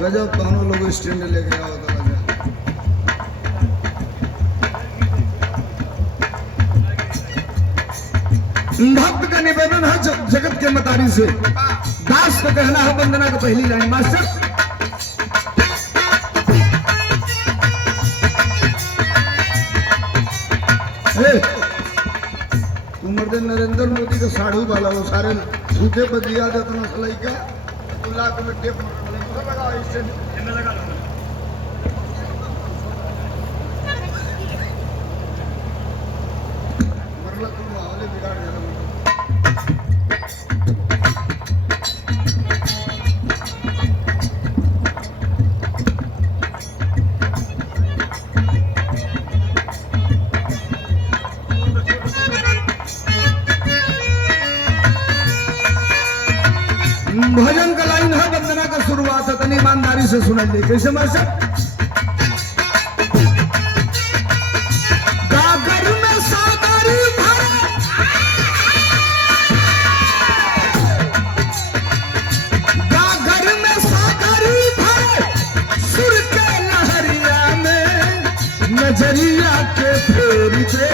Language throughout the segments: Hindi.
गजब दोनों लोग स्टैंड लेके आओ तो भक्त का निवेदन है जगत के मतारी से। दास का कहना है वंदना का पहली लाइन मास्टर। तू मर्दे नरेंद्र मोदी का साढ़ू वाला वो सारे झूठे बदिया देता सलाई का तू लाख में टेप लगा भजन का लाइन है वंदना का शुरुआत है तनी ईमानदारी से सुन ली कैसे मास्टर। गागर में सागरी भरे गागर में सागरी भरे सुर के लहरिया में नजरिया के फेर दे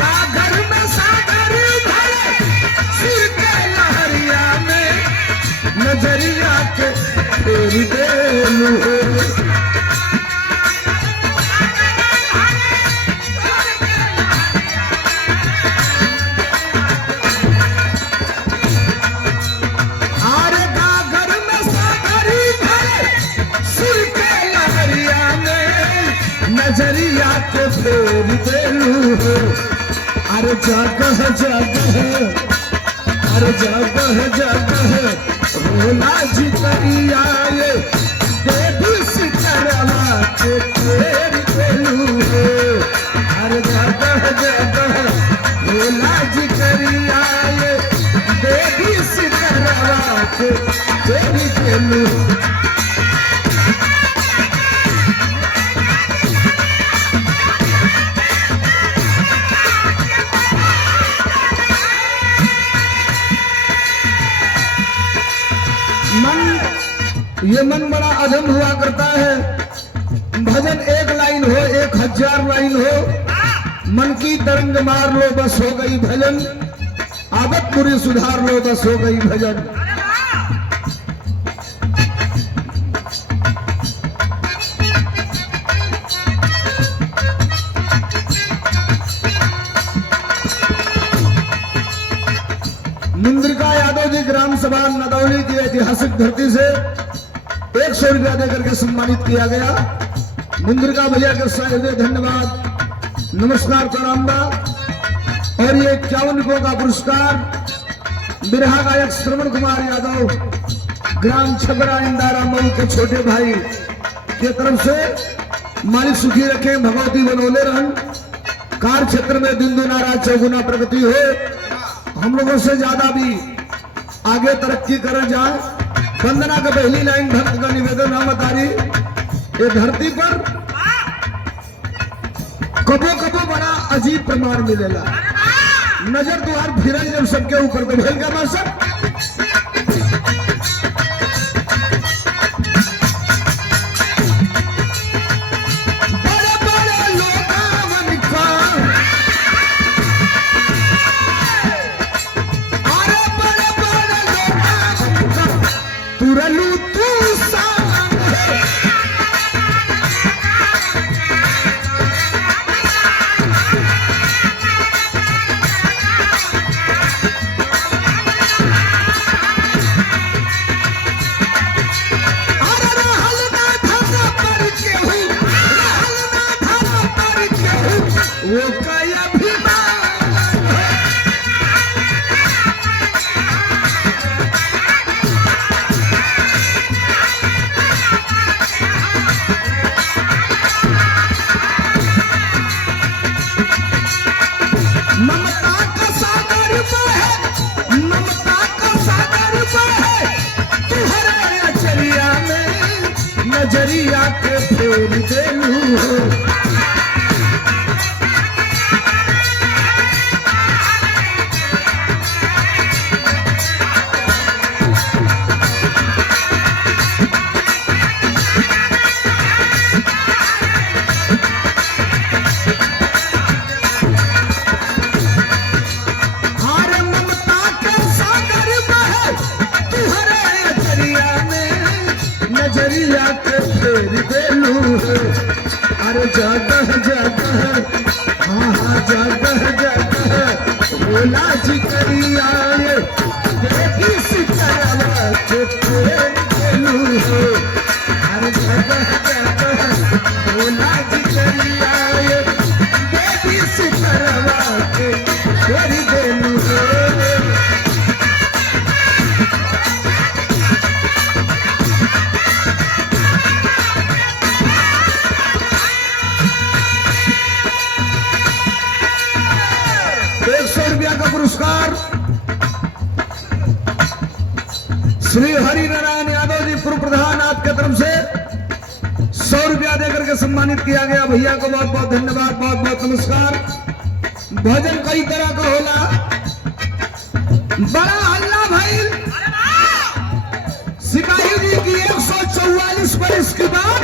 गागर में सागरी भरे सुर के लहरिया में नजरिया के फेर दे नजरिया के फेर देलू अरे जगह जगह अरे जगह जगह रोला जी करिया ये देवी सितरवा के फेर देलू अरे जगह जगह रोला जी करिया ये देवी सितरवा के फेर देलू। ये मन बड़ा अधम हुआ करता है। भजन एक लाइन हो 1000 लाइन हो मन की तरंग मार लो बस हो गई भजन आदत बुरी सुधार लो बस हो गई भजन। मुंद्रिका यादव जी ग्राम सभा नदौली की ऐतिहासिक धरती से 100 रुपया देकर के सम्मानित किया गया। मुंद्रिका भैया के साथ धन्यवाद नमस्कार प्रणाम। और ये 51 रुपयों का पुरस्कार बिरहा गायक श्रवण कुमार यादव ग्राम छबरा इंदारा मऊ के छोटे भाई के तरफ से। मालिक सुखी रखे भगवती बनोले रहन कार्य क्षेत्र में दिन दुनारा चौगुना प्रगति हो हम लोगों से ज्यादा भी आगे तरक्की कर जाए। वंदना का पहली लाइन भक्त का निवेदन नामतारी ये धरती पर कबो कबो बड़ा अजीब प्रमाण मिलेला नजर द्वार फिर जब सबके ऊपर तो भेल का मास्टर। नजरिया के फेर देलू नजरिया के फेर देलू है। अरे जगह जगह हाँ हाँ जगह जगह भोला जी करिया देखी सितारा के फेर देलू है। अरे जगह जगह भोला जी करिया देखी सितारा के फेर देलू है। ₹100 का पुरस्कार श्री हरि नारायण यादव जी पूर्व प्रधान आपके तरफ से ₹100 देकर के सम्मानित किया गया। भैया को बहुत बहुत धन्यवाद, बहुत बहुत नमस्कार। भजन कई तरह का होला, बड़ा हल्ला भाई सिपाही जी की 144 बरस के बाद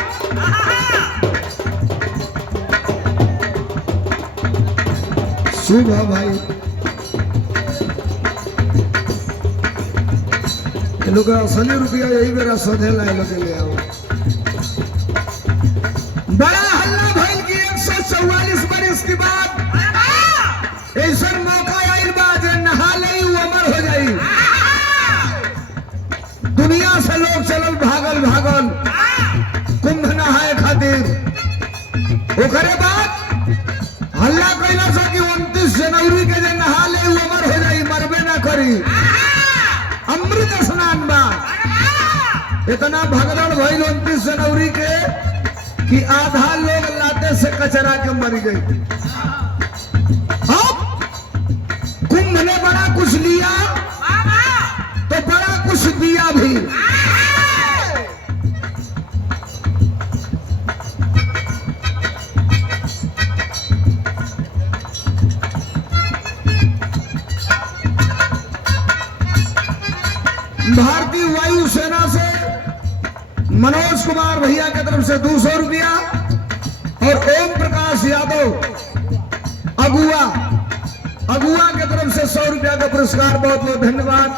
सुबह भाई लोग असली रुपया यही मेरा सधे लाए लोग ले आओ। बड़ा हल्ला भाई की 144 बरस के बाद ऐसा मौका आई बात नहा ले अमर हो जाई। दुनिया से लोग चलल भागल भागल कुंभ नहाए खातिर। ओकरे बाद हल्ला कैला से कि 29 जनवरी के दिन नहा ले अमर हो जाई, मरबे ना करी। अमृत स्नान बा इतना भगदड़ भइल 29 जनवरी के कि आधा लोग लाते से कचरा के मर गई। अब कुंभ ने बड़ा कुछ लिया तो बड़ा कुछ दिया भी। भारतीय वायुसेना से मनोज कुमार भैया की तरफ से ₹200 और ओम प्रकाश यादव अगुआ की तरफ से ₹100 का पुरस्कार। बहुत बहुत धन्यवाद।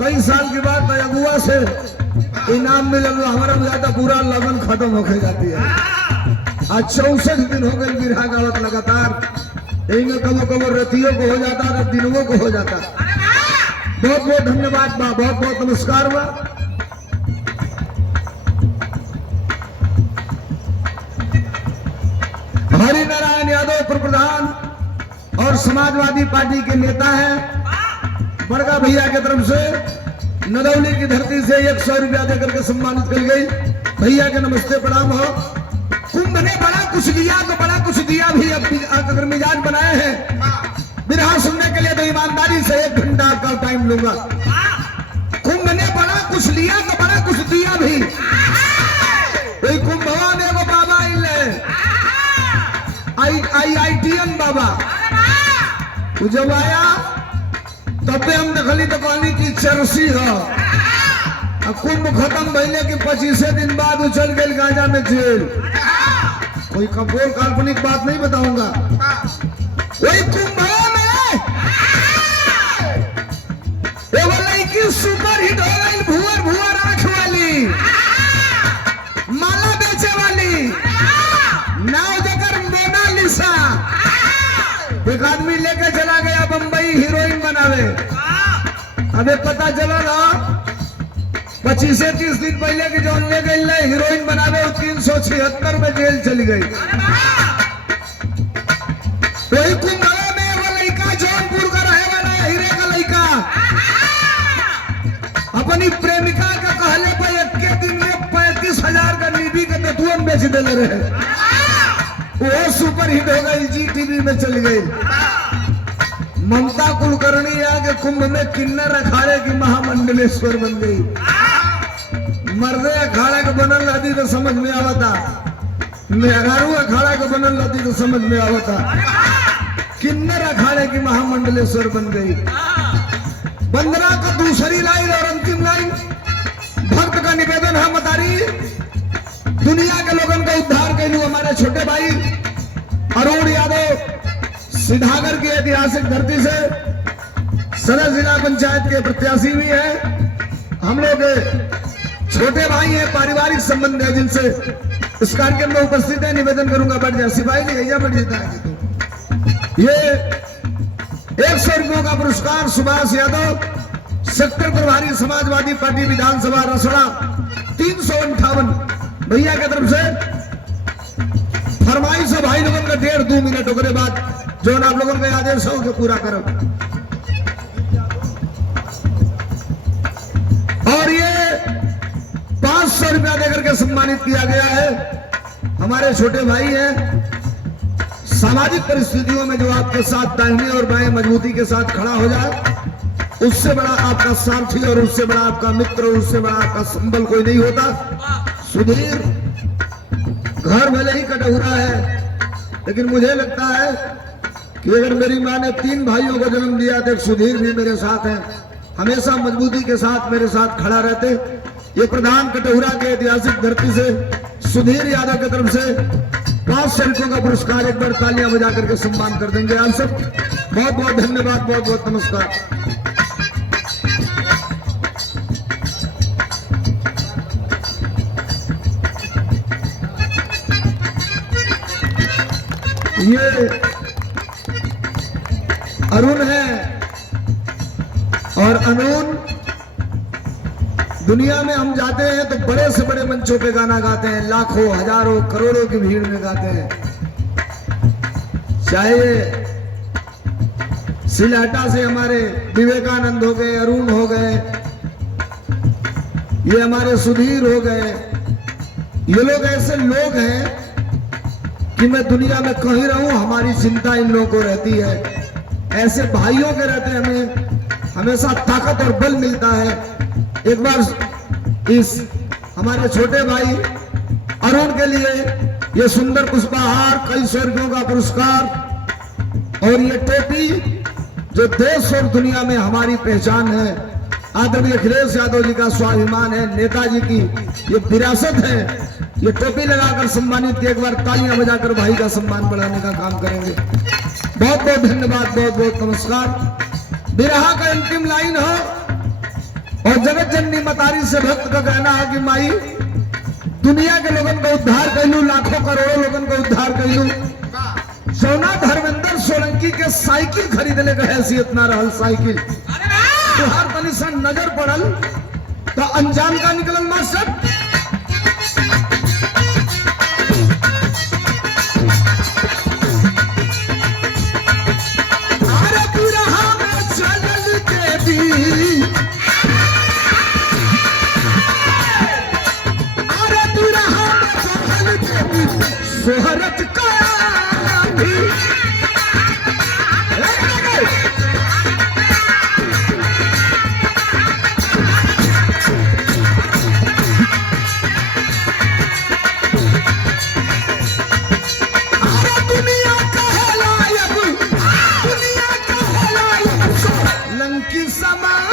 कई साल के बाद अगुआ से इनाम मिलल, हमारा ज्यादा पूरा लगन खत्म होके जाती है। आज 64 दिन हो गए बिरहा गावत लगातार। इनमें कबो कबो रतियों को हो जाता है, दिनों को हो जाता। बहुत बहुत धन्यवाद बा, बहुत बहुत नमस्कार बा। हरि नारायण यादव पूर्व प्रधान और समाजवादी पार्टी के नेता हैं। बड़का भैया की तरफ से नदौली की धरती से ₹100 देकर के सम्मानित कर गई। भैया के नमस्ते प्रणाम हो। कुंभ ने बड़ा कुछ लिया तो बड़ा कुछ दिया भी। अगर मिजाज बनाए हैं बिरहा सुनने के लिए तो ईमानदारी से 1 घंटा का टाइम लूंगा। कुंभ ने बड़ा कुछ लिया तो बड़ा कुछ दिया भी। कोई कुंभवा में वो बाबा IITN बाबा जब आया तब पे हम देखली तो कहली की चरसी है। कुंभ खत्म भइले के 25 दिन बाद उछल गए गांजा में जेल। कोई कपोल काल्पनिक बात नहीं बताऊंगा। वही कुंभ सुपर हिट हो गई, भुवर भुवर आंख वाली, माला बेचे वाली, नाव देकर मोनालिसा। एक आदमी लेके चला गया बंबई हीरोइन बनावे। अबे पता चला ना 25-30 दिन पहले की जो ले गई हीरोइन बनावे 376 में जेल चली गई। वही कुंभला में वो लड़का जौनपुर का रहे वाला हीरे का लड़का अपनी प्रेमिका का कहले पर एक के दिन में 35,000 का निधि का तत्वन बेच देले रहे। वो सुपर हिट हो गई, जी टीवी में चल गई। ममता कुलकर्णी आगे कुंभ में किन्नर अखाड़े की महामंडलेश्वर बन गई। मर्दे अखाड़ा का बनल रहती तो समझ में आवता, मेहरारू अखाड़ा का बनल रहती तो समझ में आवता। किन्नर अखाड़े की महामंडलेश्वर बन गई। वंदना का दूसरी लाइन और अंतिम लाइन, भक्त का निवेदन है मतारी, दुनिया के लोगों का उद्धार कर लू। हमारे छोटे भाई अरुण यादव सिद्धागर की ऐतिहासिक धरती से सदर जिला पंचायत के प्रत्याशी भी है। हम लोग छोटे भाई हैं, पारिवारिक संबंध है जिनसे इस कार्यक्रम में उपस्थित है। निवेदन करूंगा बैठ जाए, सिपाही नहीं भैया बैठ जाता है। ये 100 रुपयों का पुरस्कार सुभाष यादव, सेक्टर प्रभारी, समाजवादी पार्टी, विधानसभा रसड़ा 358 भैया की तरफ से फरमाइश है भाई लोगों का 1.5-2 मिनट होने बाद जो आप लोगों का आदेश हो पूरा करो। और ये 500 रुपया देकर के सम्मानित किया गया है। हमारे छोटे भाई हैं, सामाजिक परिस्थितियों में जो आपके साथ दाहिने और बाएं मजबूती के साथ खड़ा हो जाए, उससे बड़ा आपका सारथी और उससे बड़ा आपका मित्र और उससे बड़ा आपका संबल कोई नहीं होता। सुधीर घर भले ही कटघरा है, लेकिन मुझे लगता है कि अगर मेरी माँ ने 3 भाइयों को जन्म दिया तो सुधीर भी मेरे साथ है, हमेशा मजबूती के साथ मेरे साथ खड़ा रहते। ये प्रधान कटघरा के ऐतिहासिक धरती से सुधीर यादव की तरफ से 500 रुपयों का पुरस्कार एक बार तालियां बजा करके सम्मान कर देंगे आप सब। बहुत बहुत धन्यवाद, बहुत बहुत नमस्कार। ये अरुण है और अरुण दुनिया में हम जाते हैं तो बड़े से बड़े मंचों पे गाना गाते हैं, लाखों हजारों करोड़ों की भीड़ में गाते हैं। चाहे सिलहटा से हमारे विवेकानंद हो गए, अरुण हो गए, ये हमारे सुधीर हो गए, ये लोग ऐसे लोग हैं कि मैं दुनिया में कहीं रहूं हमारी चिंता इन लोगों को रहती है। ऐसे भाइयों के रहते हमें हमेशा ताकत और बल मिलता है। एक बार इस हमारे छोटे भाई अरुण के लिए ये सुंदर पुष्पहार, कई 100 रुपयों का पुरस्कार और ये टोपी जो देश और दुनिया में हमारी पहचान है, आदरणीय अखिलेश यादव जी का स्वाभिमान है, नेताजी की ये विरासत है, ये टोपी लगाकर सम्मानित किया। एक बार तालियां बजाकर भाई का सम्मान बढ़ाने का काम करेंगे। बहुत बहुत धन्यवाद, बहुत बहुत नमस्कार। बिरहा का अंतिम लाइन हो और जगत जननी मतारी से भक्त का कहना है कि माई दुनिया के लोगों का उद्धार कर लू, लाखों करोड़ों लोगों का उद्धार कर लू। सोना धर्मेंद्र सोलंकी के साइकिल खरीदने का हैसियत ना रहल, साइकिल तुहार तनिसन नजर पड़ल तो अंजाम का निकलल मास्टर। शोहरत का लंकी समाज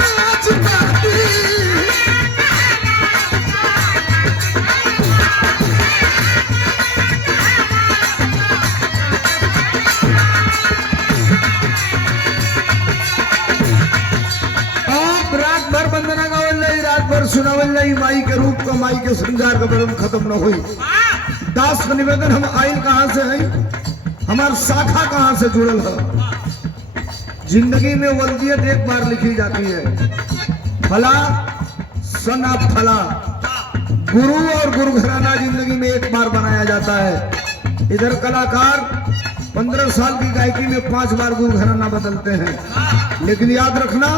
सुनावल नहीं, माई के रूप का, माई के श्रृंगार का वर्णन खत्म न हुई। दास का निवेदन, हम आइल कहां से है, हमार शाखा कहां से जुड़ल है। जिंदगी में वल्दियत एक बार लिखी जाती है, फला सना फला। गुरु और गुरु घराना जिंदगी में एक बार बनाया जाता है। इधर कलाकार 15 साल की गायकी में 5 बार गुरु घराना बदलते हैं। लेकिन याद रखना,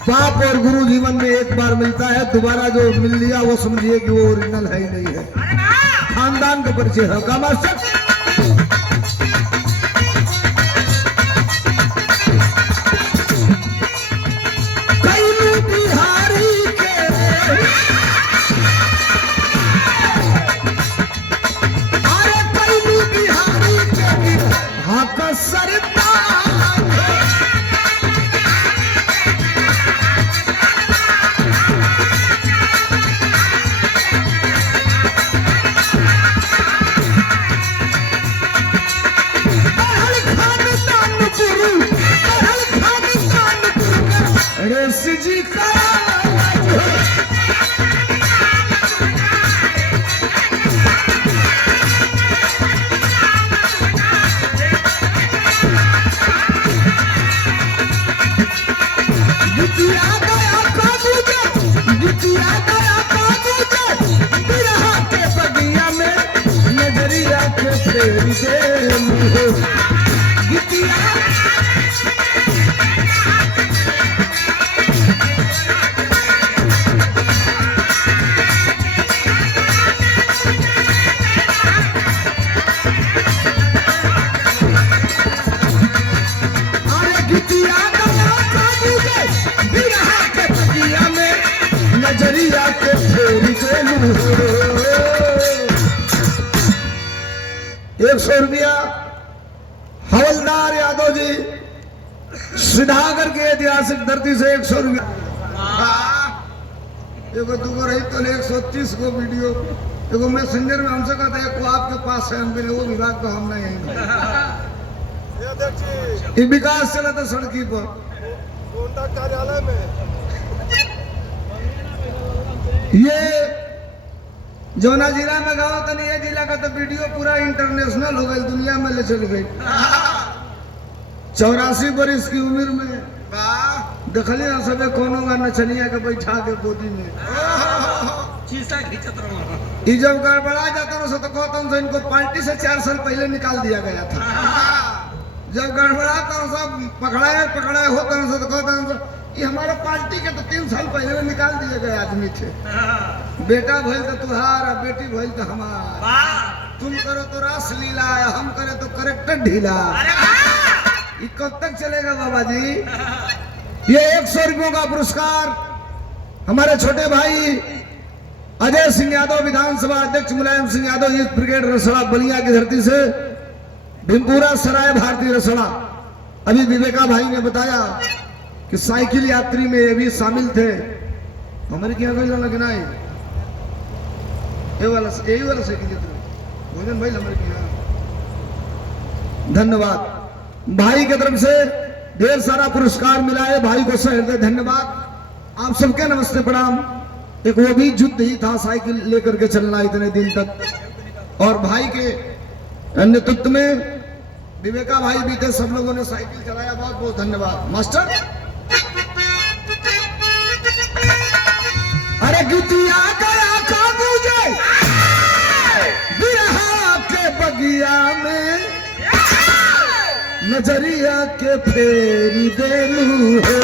बाप और गुरु जीवन में एक बार मिलता है, दोबारा जो मिल लिया वो समझिए कि वो ओरिजिनल है ही नहीं है। खानदान का परिचय है का मास्टर। कैलू बिहारी के अरे कैलू बिहारी के हक सरता फेरी देलू हो गीतिया नजरिया के फेरी देलू हो 100 रुपया हवलदार यादव जी श्रीधागर के ऐतिहासिक धरती से 100 रुपया एगो दूगो रही तो 130 को वीडियो एगो मैसेंजर में हमसे कहता है को आपके पास है हम बोले वो विभाग का हम नहीं ये विकास चला था सड़की पर कार्यालय में ये जौना जिला में गाँव तो नहीं है जिला का तो वीडियो पूरा इंटरनेशनल हो गई दुनिया में ले चल गई 84 बरिस की उम्र में देखलिए ना सबे कोनो का नचनिया के बैठा के गोदी में ये जब गड़बड़ा जाता ना तो कहता हूँ इनको पार्टी से 4 साल पहले निकाल दिया गया था जब गड़बड़ाता सब पकड़ाए होता ना तो कहता हूँ ये हमारा पार्टी के तो 3 साल पहले निकाल दिए गए आदमी थे बेटा भइल तो तुहार बेटी भइल तो हमार तुम करो तो रास लीला हम करे तो करेक्टर ढीला ये कब तक चलेगा बाबा जी ये 100 रुपयों का पुरस्कार हमारे छोटे भाई अजय सिंह यादव विधानसभा अध्यक्ष मुलायम सिंह यादव यूथ ब्रिगेड रसड़ा बलिया की धरती से भीमपुरा सराय भारतीय रसड़ा अभी विवेका भाई ने बताया कि साइकिल यात्री में ये भी शामिल थे हमारे क्या लगना है यही वाला साइकिल भोजन भाई हमारे क्या धन्यवाद भाई की तरफ से ढेर सारा पुरस्कार मिला है भाई को सहृदय धन्यवाद आप सबके नमस्ते प्रणाम एक वो भी युद्ध ही था साइकिल लेकर के चलना इतने दिन तक और भाई के नेतृत्व में विवेका भाई भी थे सब लोगों ने साइकिल चलाया बहुत बहुत धन्यवाद मास्टर अरे गीतिया गया काबू जे बिरहा के बगिया में नजरिया के फेरी देलू हो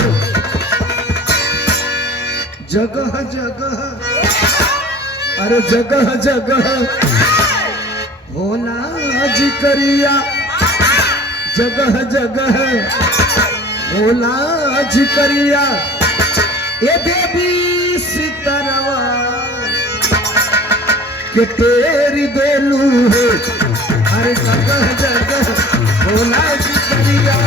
जगह जगह अरे जगह जगह होला जिकरिया जगह जगह होला जिकरिया ये देवी सितरवा के तेरी देलू हो अरे जगह जगह होला जिकरिया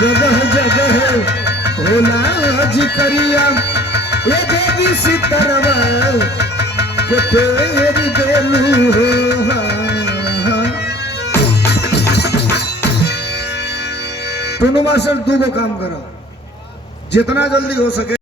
जगह जगह होला जिकरिया ये देवी सितरवा के तेरी देलू हो टूनू मास्टर 2 को काम करो जितना जल्दी हो सके